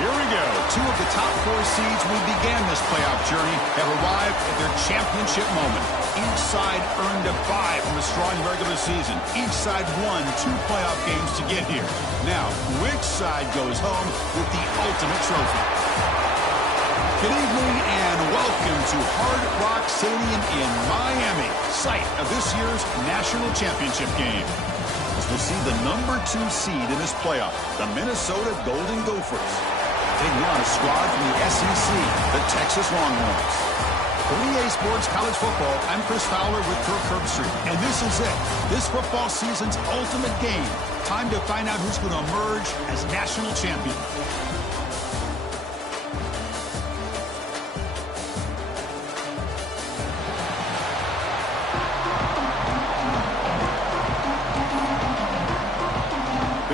Here we go. Two of the top four seeds we began this playoff journey have arrived at their championship moment. Each side earned a bye from a strong regular season. Each side won 2 playoff games to get here. Now, which side goes home with the ultimate trophy? Good evening and welcome to Hard Rock Stadium in Miami, site of this year's national championship game. As we'll see the number 2 seed in this playoff, the Minnesota Golden Gophers, taking on a squad from the SEC, the Texas Longhorns. For EA Sports College Football, I'm Chris Fowler with Kirk Herbstreit, and this is it. This football season's ultimate game. Time to find out who's going to emerge as national champion.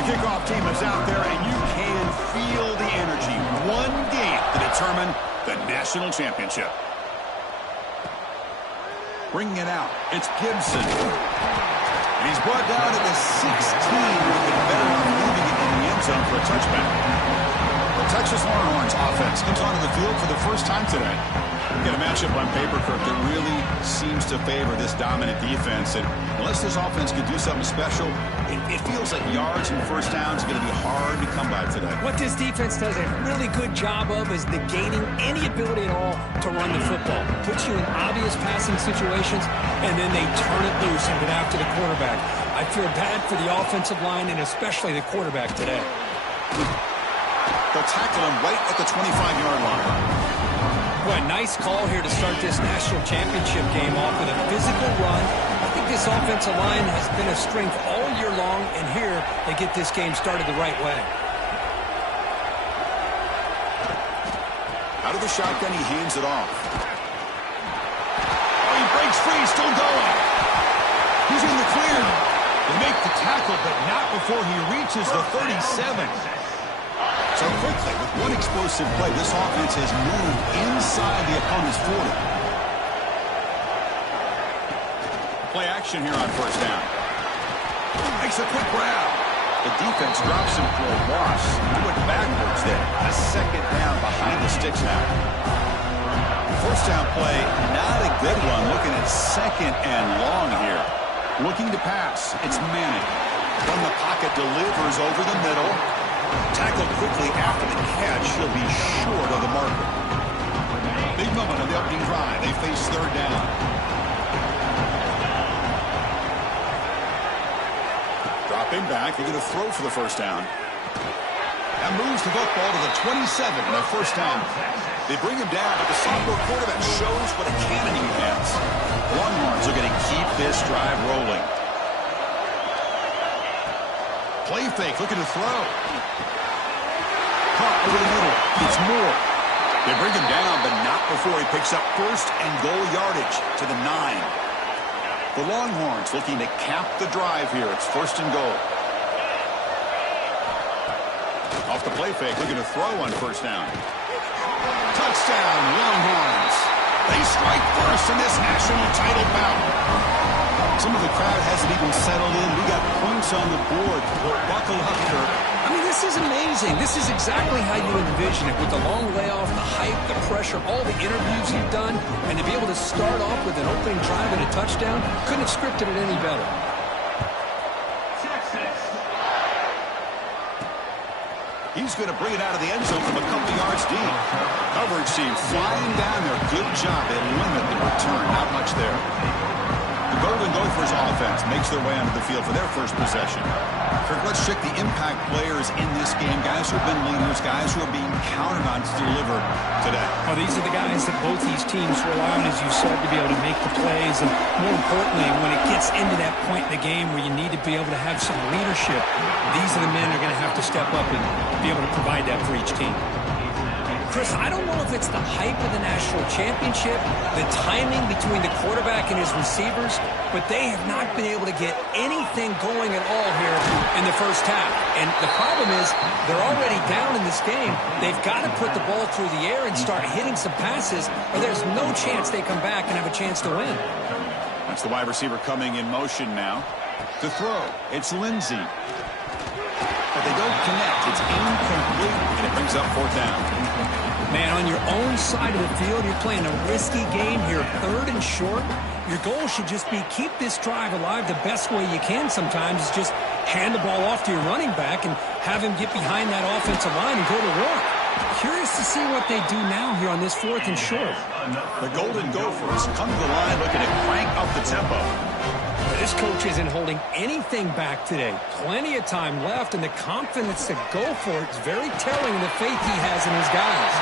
Kickoff team is out there, and you can feel the energy. One game to determine the national championship. Bringing it out, it's Gibson. And he's brought down at the 16. Would have been better off moving it in the end zone for a touchback. The Texas Longhorns offense comes onto the field for the first time today. Get a matchup on paper, Kirk, that really seems to favor this dominant defense. And unless this offense can do something special, it feels like yards and first downs are going to be hard to come by today. What this defense does a really good job of is negating any ability at all to run the football. Puts you in obvious passing situations, and then they turn it loose and get after the quarterback. I feel bad for the offensive line and especially the quarterback today. They'll tackle him right at the 25-yard line. Well, a nice call here to start this national championship game off with a physical run. I think this offensive line has been a strength all year long, and here they get this game started the right way. Out of the shotgun, he hands it off. Oh, he breaks free, still going. He's in the clear. They make the tackle, but not before he reaches the 37. So quickly, with one explosive play, this offense has moved inside the opponent's 40. Play action here on first down. Makes a quick grab. The defense drops him for a loss. He went backwards there. A second down behind the sticks now. First down play, not a good one. Looking at second and long here. Looking to pass. It's Manning. From the pocket, delivers over the middle. Tackled quickly after the catch. He'll be short of the marker. Big moment on the opening drive. They face third down. Dropping back. They're going to throw for the first down. That moves the football to the 27 and a first down. They bring him down, but the sophomore quarterback shows what a cannon he has. Longhorns are going to keep this drive rolling. Play fake, looking to throw. Caught over the middle. It's Moore. They bring him down, but not before he picks up first and goal yardage to the 9. The Longhorns looking to cap the drive here. It's first and goal. Off the play fake, looking to throw on first down. Touchdown, Longhorns. They strike first in this national title bout. Some of the crowd hasn't even settled in. We got points on the board. Buckle up, Kirk. I mean, this is amazing. This is exactly how you envision it, with the long layoff, the hype, the pressure, all the interviews you've done, and to be able to start off with an opening drive and a touchdown, couldn't have scripted it any better. He's going to bring it out of the end zone from a couple yards deep. Coverage team flying down there. Good job. They limit the return. Not much there. The Golden Gophers offense makes their way onto the field for their first possession. Kirk, let's check the impact players in this game. Guys who have been leaders, guys who are being counted on to deliver today. Well, these are the guys that both these teams rely on, as you said, to be able to make the plays. And more importantly, when it gets into that point in the game where you need to be able to have some leadership, these are the men who are going to have to step up and be able to provide that for each team. Chris, I don't know if it's the hype of the national championship, the timing between the quarterback and his receivers, but they have not been able to get anything going at all here in the first half. And the problem is they're already down in this game. They've got to put the ball through the air and start hitting some passes, or there's no chance they come back and have a chance to win. That's the wide receiver coming in motion now. To throw, it's Lindsey. but they don't connect. It's incomplete, and it brings up fourth down. Man, on your own side of the field, you're playing a risky game here, third and short. Your goal should just be keep this drive alive the best way you can sometimes is just hand the ball off to your running back and have him get behind that offensive line and go to work. Curious to see what they do now here on this fourth and short. The Golden Gophers come to the line looking to crank up the tempo. This coach isn't holding anything back today. Plenty of time left, and the confidence to go for it is very telling of the faith he has in his guys.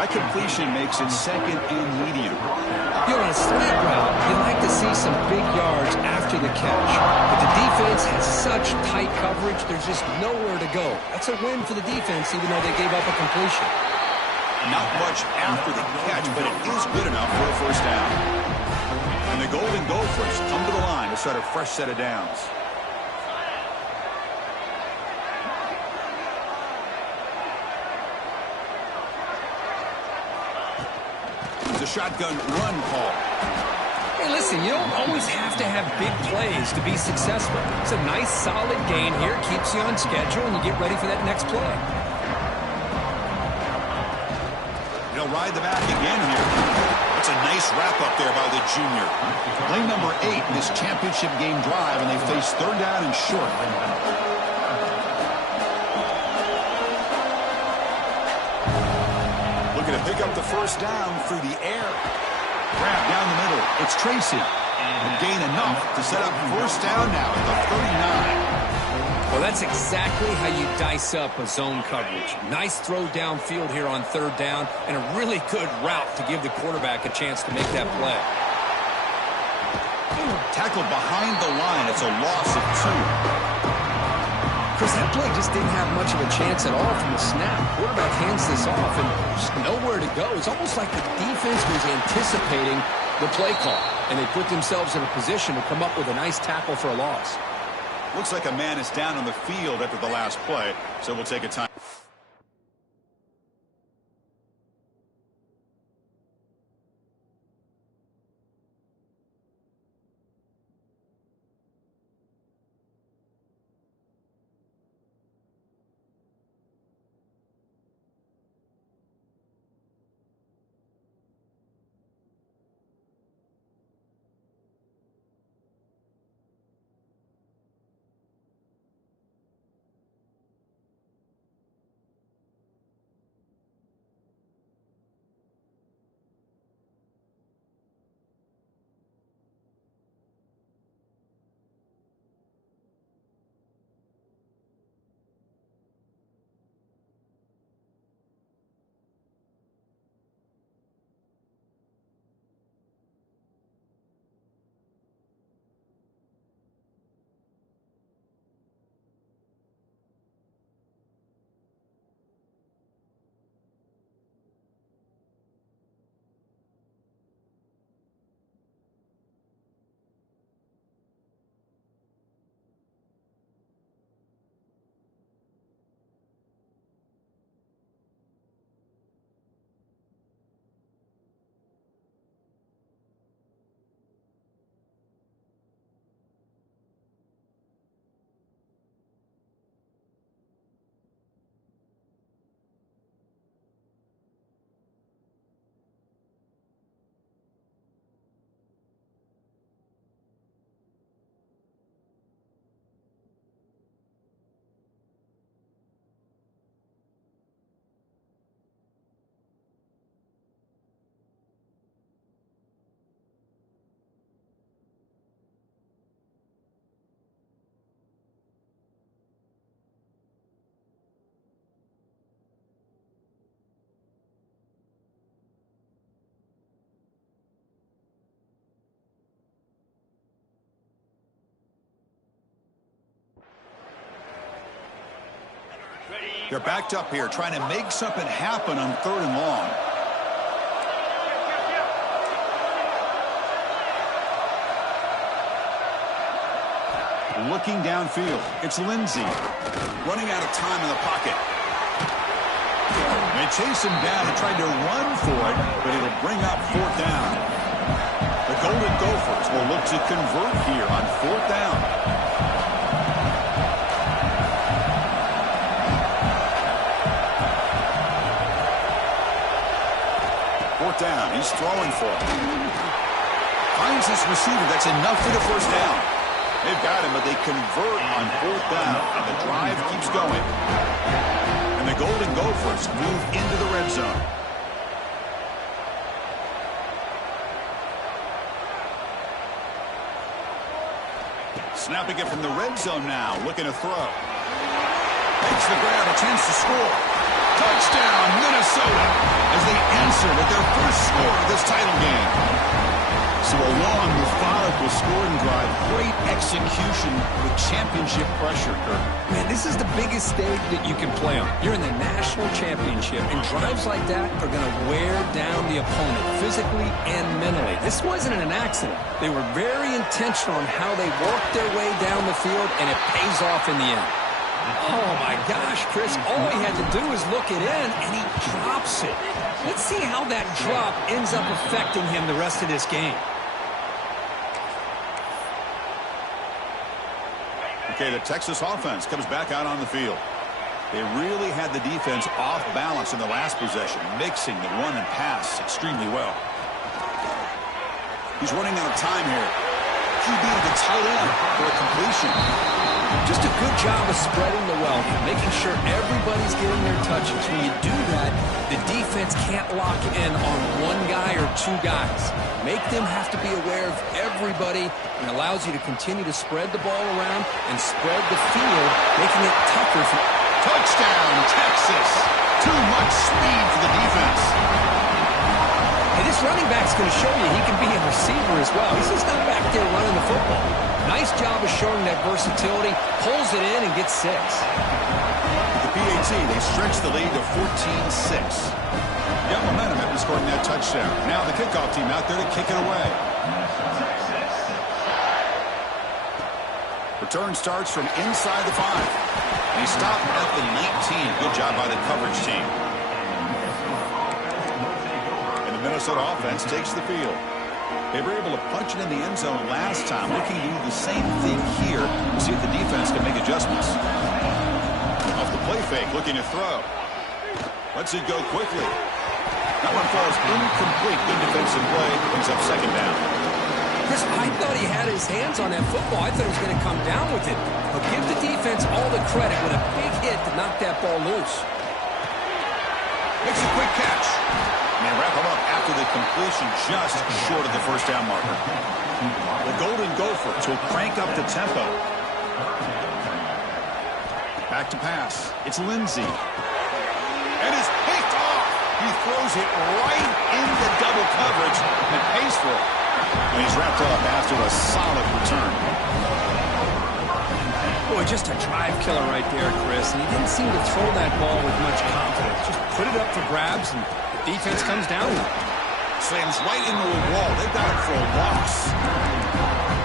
That completion makes it second and medium. On a slant route, you'd like to see some big yards after the catch. But the defense has such tight coverage, there's just nowhere to go. That's a win for the defense, even though they gave up a completion. Not much after the catch, but it is good enough for a first down. And the Golden Gophers come to the line to start a fresh set of downs. It's a shotgun run call. Hey, listen, you don't always have to have big plays to be successful. It's a nice, solid gain here. Keeps you on schedule, and you get ready for that next play. They'll ride the back again here. That's a nice wrap-up there by the junior. Play number 8 in this championship game drive, and they face third down and short. Looking to pick up the first down through the air. Grab down the middle. It's Tracy. And gain enough to set up first down now at the 39. Well, that's exactly how you dice up a zone coverage. Nice throw downfield here on third down, and a really good route to give the quarterback a chance to make that play. Tackled behind the line. It's a loss of 2. Chris, that play just didn't have much of a chance at all from the snap. Quarterback hands this off, and just nowhere to go. It's almost like the defense was anticipating the play call, and they put themselves in a position to come up with a nice tackle for a loss. Looks like a man is down on the field after the last play, so we'll take a time. They're backed up here, trying to make something happen on third and long. Looking downfield, it's Lindsey. Running out of time in the pocket. They chase him down and tried to run for it, but it'll bring up fourth down. The Golden Gophers will look to convert here on fourth down. down. He's throwing for it. Finds his receiver. That's enough for the first down. They've got him, but they convert on fourth down, and the drive keeps going. And the Golden Gophers move into the red zone. Snapping it from the red zone now, looking to throw. Makes the grab, a chance to score. Touchdown, Minnesota, as they answer with their first score of this title game. So a long, methodical scoring drive. Great execution with championship pressure, Kurt. Man, this is the biggest stage that you can play on. You're in the national championship, and drives like that are going to wear down the opponent physically and mentally. This wasn't an accident. They were very intentional on how they worked their way down the field, and it pays off in the end. Oh, my gosh, Chris. All he had to do was look it in, and he drops it. Let's see how that drop ends up affecting him the rest of this game. Okay, the Texas offense comes back out on the field. They really had the defense off balance in the last possession, mixing the run and pass extremely well. He's running out of time here. QB to the tight end for a completion. Just a good job of spreading the wealth, making sure everybody's getting their touches. When you do that, the defense can't lock in on one guy or two guys. Make them have to be aware of everybody, and allows you to continue to spread the ball around and spread the field, making it tougher for... Touchdown, Texas! Too much speed for the defense. And this running back's going to show you he can be a receiver as well. He's just not back there running the football. Nice job of showing that versatility. Pulls it in and gets 6. With the PAT, they stretch the lead to 14-6. Got momentum after scoring that touchdown. Now the kickoff team out there to kick it away. Return starts from inside the 5. And he stopped at the 19. Good job by the coverage team. And the Minnesota offense takes the field. They were able to punch it in the end zone last time. Looking to do the same thing here to see if the defense can make adjustments. Off the play fake, looking to throw. Lets it go quickly. That one falls incomplete. Good defensive play. Brings up second down. Chris, I thought he had his hands on that football. I thought he was going to come down with it. But give the defense all the credit with a big hit to knock that ball loose. Makes a quick catch. And they wrap him up after the completion just short of the first down marker. The Golden Gophers will crank up the tempo. Back to pass. It's Lindsey. And it's picked off. He throws it right into double coverage and pays for it. And he's wrapped up after a solid return. Boy, just a drive killer right there, Chris. And he didn't seem to throw that ball with much confidence. Just put it up for grabs, and the defense comes down with it. Slams right into a wall. They got it for a loss.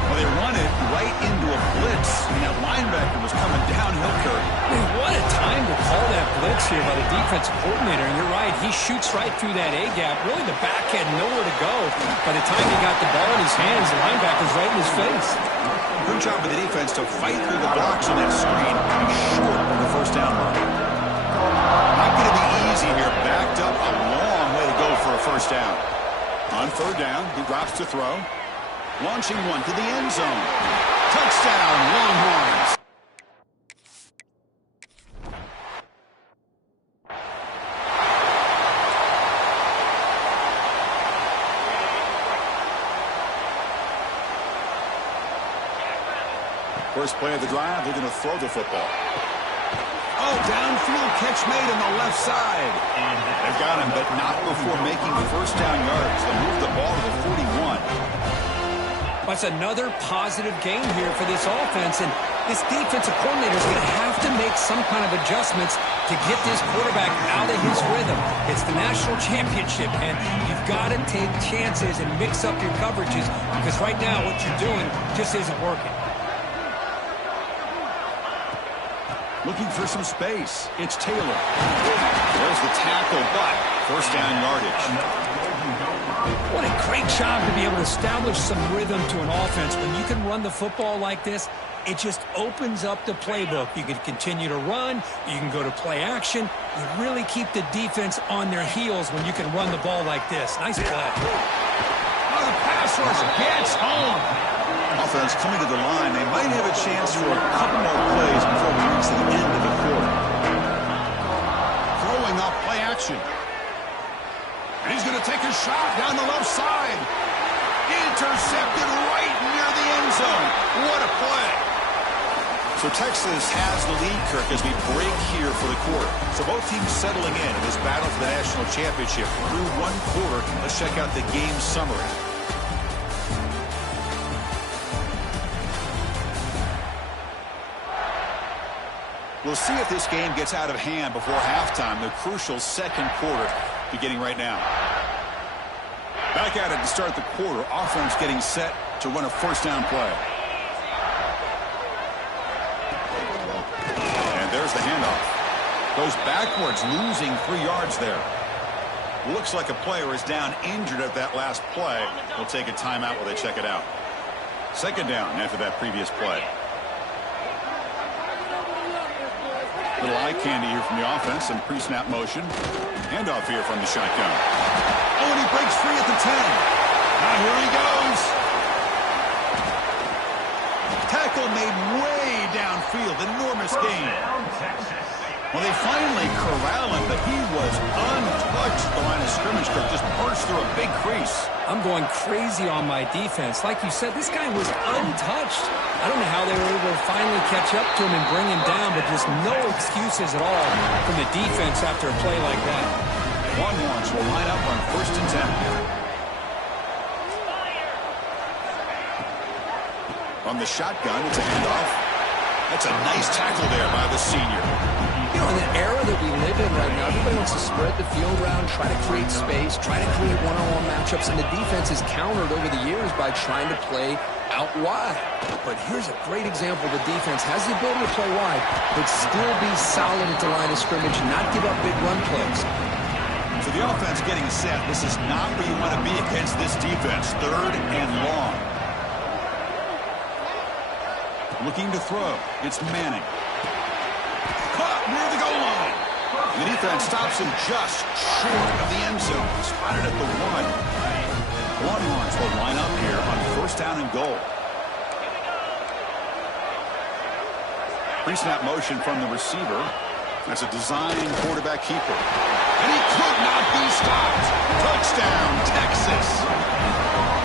Well, they run it right into a blitz, and that linebacker was coming downhill, Kurt. Man, what a time to call that blitz here by the defensive coordinator. And you're right, he shoots right through that A-gap. Really, the back had nowhere to go. By the time he got the ball in his hands, the linebacker's right in his face. Good job by the defense to fight through the blocks on that screen and be short of the first down mark. Not going to be easy here. Backed up a long way to go for a first down. On third down, he drops to throw. Launching one to the end zone. Touchdown, Longhorns. First play of the drive, they're going to throw the football. Oh, downfield catch made on the left side. They've got him, but not before making first down yards. They move the ball to the 41. That's another positive game here for this offense, and this defensive coordinator is going to have to make some kind of adjustments to get this quarterback out of his rhythm. It's the national championship, and you've got to take chances and mix up your coverages, because right now what you're doing just isn't working. Looking for some space. It's Taylor. There's the tackle, but first down yardage. What a great job to be able to establish some rhythm to an offense. When you can run the football like this, it just opens up the playbook. You can continue to run. You can go to play action. You really keep the defense on their heels when you can run the ball like this. Nice play. Oh, the pass rush gets home. Offense coming to the line. They might have a chance for a couple more plays before we reach the end of the quarter. Throwing off play action. And he's going to take a shot down the left side. Intercepted right near the end zone. What a play. So Texas has the lead, Kirk, as we break here for the quarter. So both teams settling in this battle for the national championship through one quarter. Let's check out the game summary. We'll see if this game gets out of hand before halftime, the crucial second quarter beginning right now. Back at it to start the quarter. Offense getting set to run a first down play. And there's the handoff. Goes backwards, losing 3 yards there. Looks like a player is down injured at that last play. We'll take a timeout while they check it out. Second down after that previous play. Little eye candy here from the offense and pre-snap motion. Handoff here from the shotgun. Oh, and he breaks free at the 10. Now here he goes. Tackle made way downfield. Enormous gain. Well, they finally corral him, but he was untouched. The line of scrimmage, Kirk, just burst through a big crease. I'm going crazy on my defense. Like you said, this guy was untouched. I don't know how they were able to finally catch up to him and bring him down, but just no excuses at all from the defense after a play like that. Longhorns will line up on 1st and 10. On the shotgun, it's a handoff. That's a nice tackle there by the senior. You know, in the era that we live in right now, everybody wants to spread the field around, try to create space, try to create one-on-one matchups, and the defense is countered over the years by trying to play out wide. But here's a great example. The defense has the ability to play wide, but still be solid at the line of scrimmage, not give up big run plays. So the offense getting set. This is not where you want to be against this defense. 3rd and long. Looking to throw. It's Manning. Caught near the goal line. And the defense stops him just short of the end zone. Spotted at the 1. Longhorns will line up here on 1st down and goal. Pre-snap motion from the receiver. That's a design quarterback keeper. And he could not be stopped. Touchdown, Texas.